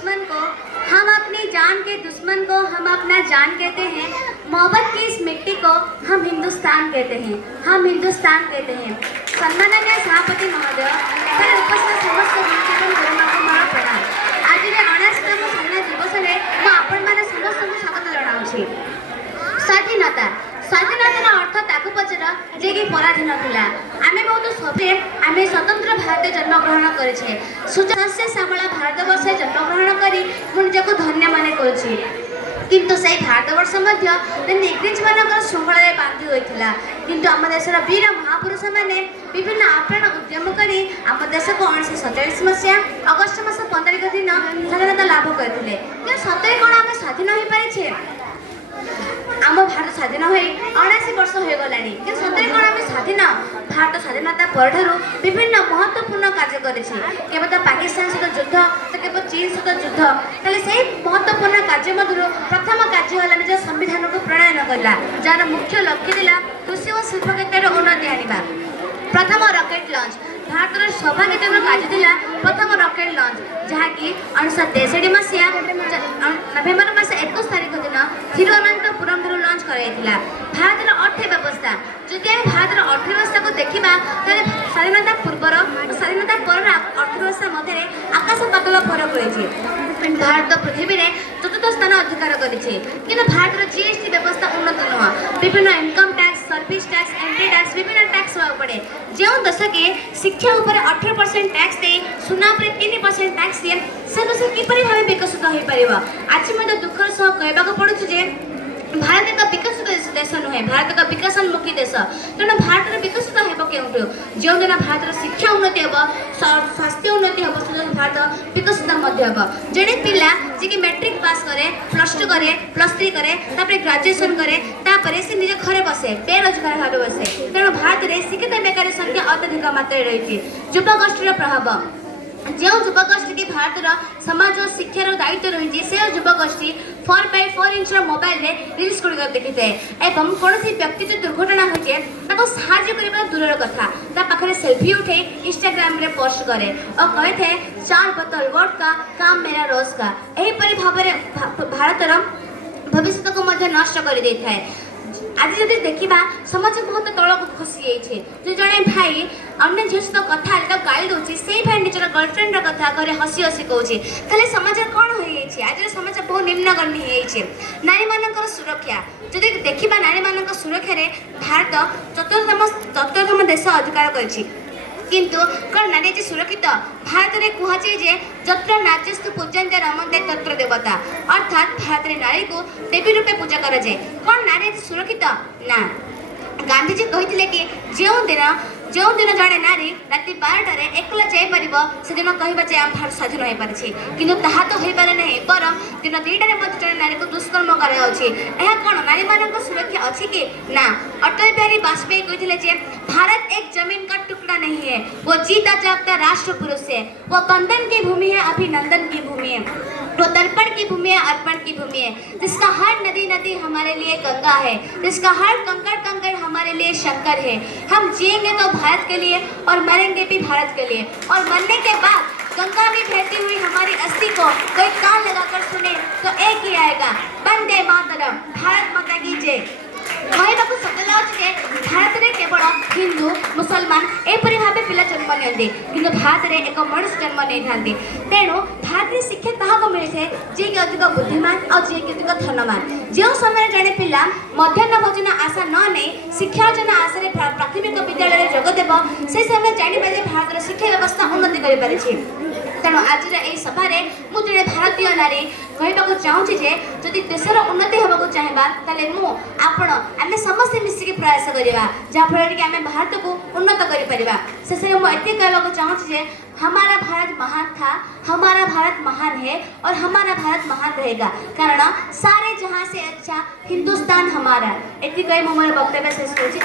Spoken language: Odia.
दुश्मन को हम अपनी जान के दुश्मन को हम अपना जान कहते हैं। मोहब्बत की इस मिट्टी को हम हिंदुस्तान कहते हैं। हम हिंदुस्तान कहते हैं। सम्माननीय सभापति महोदय, एठारे उपस्थित समस्त गुरुजी एवं गुरुमाଙ୍କୁ ମୋର ପ୍ରଣାମ। ଆଜିର 79ତମ ସ୍ୱାଧୀନତା ଦିବସରେ ମୁଁ ଆପଣମାନେ ସମସ୍ତଙ୍କୁ ସ୍ୱାଗତ ଜଣାଉଛି। ସ୍ୱାଧୀନତା ସ୍ୱାଧୀନତାର ଅର୍ଥ ତାକୁ ପଚାର ଯେ କି ପରାଧୀନ ଥିଲା। ଆମେ ବହୁତ ସଭ୍ୟ, ଆମେ ସ୍ୱତନ୍ତ୍ର ଭାରତରେ ଜନ୍ମଗ୍ରହଣ କରିଛେ। ସୂର୍ଯ୍ୟ ଶ୍ୟାମଳ ଭାରତବର୍ଷରେ ଜନ୍ମଗ୍ରହଣ କରି ମୁଁ ନିଜକୁ ଧନ୍ୟ ମନେ କରୁଛି। କିନ୍ତୁ ସେହି ଭାରତବର୍ଷ ମଧ୍ୟ ଇଂରେଜମାନଙ୍କର ଶୃଙ୍ଖଳାରେ ବାନ୍ଧି ହୋଇଥିଲା। କିନ୍ତୁ ଆମ ଦେଶର ବୀର ମହାପୁରୁଷମାନେ ବିଭିନ୍ନ ଆପ୍ରାଣ ଉଦ୍ୟମ କରି ଆମ ଦେଶକୁ 1947 ମସିହା ଅଗଷ୍ଟ ମାସ 15 ତାରିଖ ଦିନ ସ୍ୱାଧୀନତା ଲାଭ କରିଥିଲେ। କିନ୍ତୁ ସତରେ କ'ଣ ଆମେ ସ୍ୱାଧୀନ ହୋଇପାରିଛେ? ଆମ ଭାରତ ସ୍ୱାଧୀନ ହୋଇ 79 ବର୍ଷ ହୋଇଗଲାଣି। କିନ୍ତୁ ସତରେ କ'ଣ ଆମେ ସ୍ୱାଧୀନ? ଭାରତ ସ୍ୱାଧୀନତା ପରଠାରୁ ବିଭିନ୍ନ ମହତ୍ତ୍ୱପୂର୍ଣ୍ଣ କାର୍ଯ୍ୟ କରିଛି। କେବଳ ତ ପାକିସ୍ତାନ ସହିତ ଯୁଦ୍ଧ, ତ କେବଳ ଚୀନ ସହିତ ଯୁଦ୍ଧ। ତାହେଲେ ସେହି ମହତ୍ତ୍ୱପୂର୍ଣ୍ଣ କାର୍ଯ୍ୟ ମଧ୍ୟରୁ ପ୍ରଥମ କାର୍ଯ୍ୟ ହେଲା ନିଜ ସମ୍ବିଧାନକୁ ପ୍ରଣୟନ କଲା, ଯାହାର ମୁଖ୍ୟ ଲକ୍ଷ୍ୟ ଥିଲା କୃଷି ଓ ଶିଳ୍ପ କ୍ଷେତ୍ରରେ ଉନ୍ନତି ଆଣିବା। ପ୍ରଥମ ରକେଟ୍ ଲଞ୍ଚ ଭାରତର ସୌଭାଗ୍ୟର କାର୍ଯ୍ୟ ଥିଲା। ପ୍ରଥମ ରକେଟ୍ ଲଞ୍ଚ ଯାହାକି 1963 ମସିହା ନଭେମ୍ବର ମାସ 21 ତାରିଖ ଦିନ ଥିରୁଅନନ୍ତପୁରମଠାରୁ ଲଞ୍ଚ କରାଯାଇଥିଲା। ଭାରତର ଅର୍ଥ ବ୍ୟବସ୍ଥା, ଯଦି ଆମେ ଭାରତର ଅର୍ଥ ବ୍ୟବସ୍ଥାକୁ ଦେଖିବା ତାହେଲେ ସ୍ୱାଧୀନତା ପୂର୍ବର ଓ ସ୍ୱାଧୀନତା ପରର ଅର୍ଥ ବ୍ୟବସ୍ଥା ମଧ୍ୟରେ ଆକାଶ ପାତାଳ ଫରକ ରହିଛି। ଭାରତ ପୃଥିବୀରେ ଚତୁର୍ଥ ସ୍ଥାନ ଅଧିକାର କରିଛି। କିନ୍ତୁ ଭାରତର GST ବ୍ୟବସ୍ଥା ଉନ୍ନତ ନୁହଁ। ବିଭିନ୍ନ income tax, service tax, entry tax, ବିଭିନ୍ନ ଟ୍ୟାକ୍ସ ଦେବାକୁ ପଡ଼େ। ଯେଉଁ ଦେଶକେ ଶିକ୍ଷା ଉପରେ 18% ଟ୍ୟାକ୍ସ ଦେଇ ସୁନା ଉପରେ 3% ଟ୍ୟାକ୍ସ ଦିଏ, ସେ ଦେଶ କିପରି ଭାବେ ବିକଶିତ ହୋଇପାରିବ? ଆଜି ମଧ୍ୟ ଦୁଃଖର ସହ କହିବାକୁ ପଡ଼ୁଛି ଯେ ଭାରତ ଏକ ବିକଶିତ ଦେଶ ନୁହେଁ, ଭାରତ ଏକ ବିକାଶୋନ୍ମୁଖୀ ଦେଶ। ତେଣୁ ଭାରତର ବିକଶିତ ହେବ କେଉଁଠୁ? ଯେଉଁଦିନ ଭାରତର ଶିକ୍ଷା ଉନ୍ନତି ହେବ, ସ୍ୱାସ୍ଥ୍ୟ ଉନ୍ନତି ହେବ, ସେଦିନ ଭାରତ ବିକଶିତ ମଧ୍ୟ ହେବ। ଜଣେ ପିଲା ଯିଏକି ମ୍ୟାଟ୍ରିକ୍ ପାସ୍ କରେ, +2 କରେ, +3 କରେ, ତାପରେ ଗ୍ରାଜୁଏସନ୍ କରେ, ତାପରେ ସେ ନିଜ ଘରେ ବସେ, ବେରୋଜଗାର ଭାବେ ବସେ। ତେଣୁ ଭାରତରେ ଶିକ୍ଷିତ ବେକାରୀ ସଂଖ୍ୟା ଅତ୍ୟଧିକ ମାତ୍ରାରେ ରହିଛି। ଯୁବଗୋଷ୍ଠୀର ପ୍ରଭାବ, ଯେଉଁ ଯୁବଗୋଷ୍ଠୀ ଭାରତର ସମାଜ ଓ ଶିକ୍ଷାର ଦାୟିତ୍ୱ ରହିଛି, ସେ ଯୁବଗୋଷ୍ଠୀ 4x4 ଇଞ୍ଚର ମୋବାଇଲରେ ରିଲ୍ସ ଗୁଡ଼ିକ ଦେଖିଥାଏ ଏବଂ କୌଣସି ବ୍ୟକ୍ତି ଯଦି ଦୁର୍ଘଟଣା ହୋଇଯାଏ ତାକୁ ସାହାଯ୍ୟ କରିବା ଦୂରର କଥା, ତା ପାଖରେ ସେଲ୍ଫି ଉଠାଇ ଇନଷ୍ଟାଗ୍ରାମରେ ପୋଷ୍ଟ କରେ ଓ କହିଥାଏ 4 ବୋତଲ ଭୋଡକା କାମ ମେରା ରୋଜ କା। ଏହିପରି ଭାବରେ ଭାରତର ଭବିଷ୍ୟତକୁ ମଧ୍ୟ ନଷ୍ଟ କରିଦେଇଥାଏ। ଆଜି ଯଦି ଦେଖିବା ସମାଜ ବହୁତ ତଳକୁ ଖସି ଯାଇଛି। ଯଦି ଜଣେ ଭାଇ ଅନ୍ୟ ଝିଅ ସହିତ କଥା ହେଲେ ତାକୁ ଗାଳି ଦେଉଛି, ସେଇ ଭାଇ ନିଜର ଗର୍ଲଫ୍ରେଣ୍ଡର କଥା ଘରେ ହସି ହସି କହୁଛି, ତାହେଲେ ସମାଜରେ କ'ଣ ହୋଇଯାଇଛି? ଆଜିର ସମାଜ ବହୁ ନିମ୍ନଗଣ୍ୟ ହୋଇଯାଇଛି। ନାରୀମାନଙ୍କର ସୁରକ୍ଷା, ଯଦି ଦେଖିବା ନାରୀମାନଙ୍କ ସୁରକ୍ଷାରେ ଭାରତ ଚତୁର୍ଥମ ଦେଶ ଅଧିକାର କରିଛି। କିନ୍ତୁ କ'ଣ ନାରୀ ଆଜି ସୁରକ୍ଷିତ? ଭାରତରେ କୁହାଯାଏ ଯେ ଯତ୍ର ନାର୍ଯ୍ୟସ୍ତୁ ପୂଜ୍ୟନ୍ତେ ରମନ୍ତେ ତତ୍ର ଦେବତା, ଅର୍ଥାତ୍ ଭାରତରେ ନାରୀକୁ ଦେବୀ ରୂପେ ପୂଜା କରାଯାଏ। କ'ଣ ନାରୀ ଆଜି ସୁରକ୍ଷିତ? ନା। ଗାନ୍ଧୀଜୀ କହିଥିଲେ କି ଯେଉଁଦିନ ଜଣେ ନାରୀ ରାତି 12ଟାରେ ଏକଲା ଯାଇପାରିବ, ସେଦିନ କହିବା ଯେ ଆମ ଭାରତ ସ୍ୱାଧୀନ ହୋଇପାରିଛି। କିନ୍ତୁ ତାହା ତ ହୋଇପାରେ ନାହିଁ, ବରଂ ଦିନ 2ଟାରେ ମଧ୍ୟ ଜଣେ ନାରୀକୁ ଦୁଷ୍କର୍ମ କରାଯାଉଛି। ଏହା କ'ଣ ନାରୀମାନଙ୍କ ସୁରକ୍ଷା ଅଛି କି? ନା। ଅଟଳ ବିହାରୀ ବାଜପେୟୀ କହିଥିଲେ ଯେ भारत एक जमीन का टुकड़ा नहीं है, वो जीता जागता राष्ट्र पुरुष है। वो बंधन की भूमि है, अभिनंदन की भूमि है, वो दर्पण की भूमि है, अर्पण की भूमि है। जिसका हर नदी नदी हमारे लिए गंगा है, जिसका हर कंकड़ कंकड़ हमारे लिए शंकर है। हम जिएंगे तो भारत के लिए और मरेंगे भी भारत के लिए, और मरने के बाद गंगा में बहती हुई हमारी अस्थि को कोई कान लगाकर सुने तो एक ही आएगा, वंदे मातरम, भारत माता की जय। कहवाक सत लाଗୁଛି ଯେ ଭାରତରେ କେବଳ ହିନ୍ଦୁ ମୁସଲମାନ ଏପରି ଭାବେ ପିଲା ଜନ୍ମ ନିଅନ୍ତି, କିନ୍ତୁ ଭାରତରେ ଏକ ମଣିଷ ଜନ୍ମ ନେଇଥାନ୍ତି। ତେଣୁ ଭାରତରେ ଶିକ୍ଷା କାହାକୁ ମିଳିଥାଏ? ଯିଏକି ଅଧିକ ବୁଦ୍ଧିମାନ ଆଉ ଯିଏକି ଅଧିକ ଧନମାନ। ଯେଉଁ ସମୟରେ ଜଣେ ପିଲା ମଧ୍ୟାହ୍ନ ଭୋଜନ ଆଶା ନ ନେଇ ଶିକ୍ଷା ଅର୍ଜନ ଆଶାରେ ପ୍ରାଥମିକ ବିଦ୍ୟାଳୟରେ ଯୋଗ ଦେବ, ସେ ସମୟରେ ଜାଣିବା ଯେ ଭାରତର ଶିକ୍ଷା ବ୍ୟବସ୍ଥା ଉନ୍ନତି କରିପାରିଛି। ତେଣୁ ଆଜିର ଏହି ସଭାରେ ମୁଁ ଜଣେ ଭାରତୀୟ ନାରୀ କହିବାକୁ ଚାହୁଁଛି ଯେ ଯଦି ଦେଶର ଉନ୍ନତି ହେବାକୁ ଚାହିଁବା ତାହେଲେ ଆମେ ସମସ୍ତେ ମିଶିକି ପ୍ରୟାସ କରିବା, ଯାହାଫଳରେ କି ଆମେ ଭାରତକୁ ଉନ୍ନତ କରିପାରିବା। ଶେଷରେ ମୁଁ ଏତିକି କହିବାକୁ ଚାହୁଁଛି ଯେ हमारा भारत महान था, हमारा भारत महान है और हमारा भारत महान रहेगा, कारण सारे जहां से अच्छा हिंदुस्तान हमारा। एति कही मैं मोर वक्तव्य शेष करुछि।